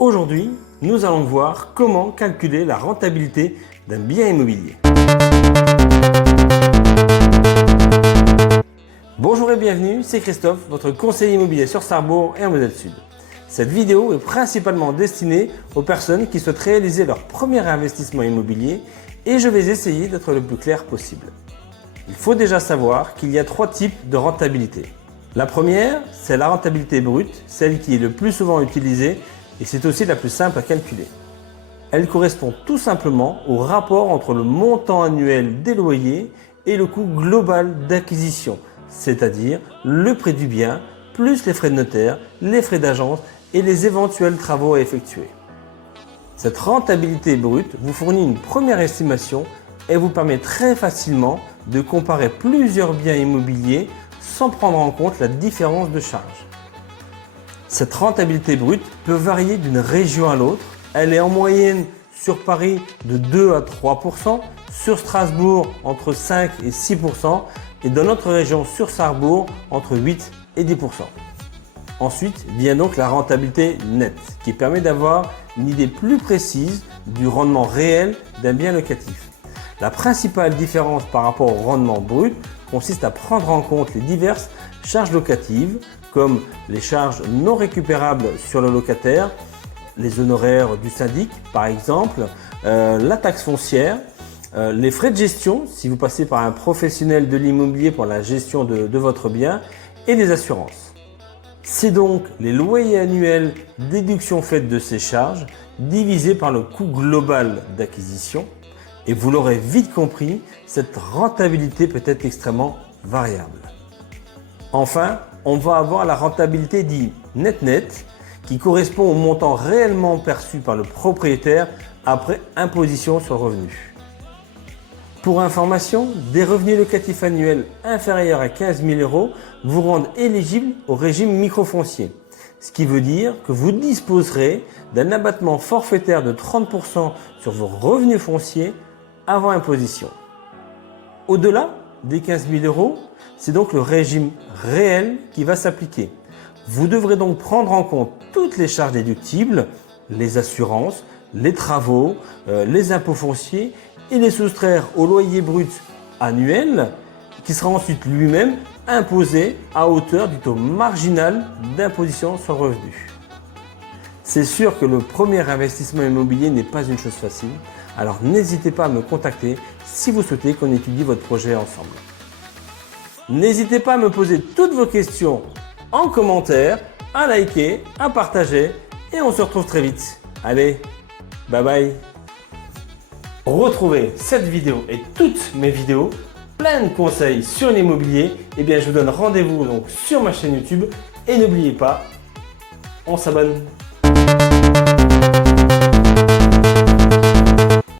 Aujourd'hui, nous allons voir comment calculer la rentabilité d'un bien immobilier. Bonjour et bienvenue, c'est Christophe, votre conseiller immobilier sur Sarrebourg et en Moselle Sud. Cette vidéo est principalement destinée aux personnes qui souhaitent réaliser leur premier investissement immobilier et je vais essayer d'être le plus clair possible. Il faut déjà savoir qu'il y a trois types de rentabilité. La première, c'est la rentabilité brute, celle qui est le plus souvent utilisée et c'est aussi la plus simple à calculer. Elle correspond tout simplement au rapport entre le montant annuel des loyers et le coût global d'acquisition, c'est-à-dire le prix du bien, plus les frais de notaire, les frais d'agence et les éventuels travaux à effectuer. Cette rentabilité brute vous fournit une première estimation et vous permet très facilement de comparer plusieurs biens immobiliers sans prendre en compte la différence de charge. Cette rentabilité brute peut varier d'une région à l'autre. Elle est en moyenne sur Paris de 2 à 3%, sur Strasbourg entre 5 et 6% et dans notre région sur Sarrebourg entre 8 et 10%. Ensuite vient donc la rentabilité nette qui permet d'avoir une idée plus précise du rendement réel d'un bien locatif. La principale différence par rapport au rendement brut consiste à prendre en compte les diverses charges locatives comme les charges non récupérables sur le locataire, les honoraires du syndic par exemple, la taxe foncière, les frais de gestion si vous passez par un professionnel de l'immobilier pour la gestion de votre bien et les assurances. C'est donc les loyers annuels, déduction faite de ces charges, divisé par le coût global d'acquisition. Et vous l'aurez vite compris, cette rentabilité peut être extrêmement variable. Enfin, on va avoir la rentabilité dite net-net qui correspond au montant réellement perçu par le propriétaire après imposition sur le revenu. Pour information, des revenus locatifs annuels inférieurs à 15 000 € vous rendent éligible au régime microfoncier. Ce qui veut dire que vous disposerez d'un abattement forfaitaire de 30% sur vos revenus fonciers avant imposition. Au-delà des 15 000 €, c'est donc le régime réel qui va s'appliquer. Vous devrez donc prendre en compte toutes les charges déductibles, les assurances, les travaux, les impôts fonciers et les soustraire au loyer brut annuel qui sera ensuite lui-même imposé à hauteur du taux marginal d'imposition sur le revenu. C'est sûr que le premier investissement immobilier n'est pas une chose facile, alors n'hésitez pas à me contacter si vous souhaitez qu'on étudie votre projet ensemble. N'hésitez pas à me poser toutes vos questions en commentaire, à liker, à partager et on se retrouve très vite. Allez, bye bye. Retrouvez cette vidéo et toutes mes vidéos, plein de conseils sur l'immobilier, et bien je vous donne rendez-vous donc sur ma chaîne YouTube et n'oubliez pas, on s'abonne.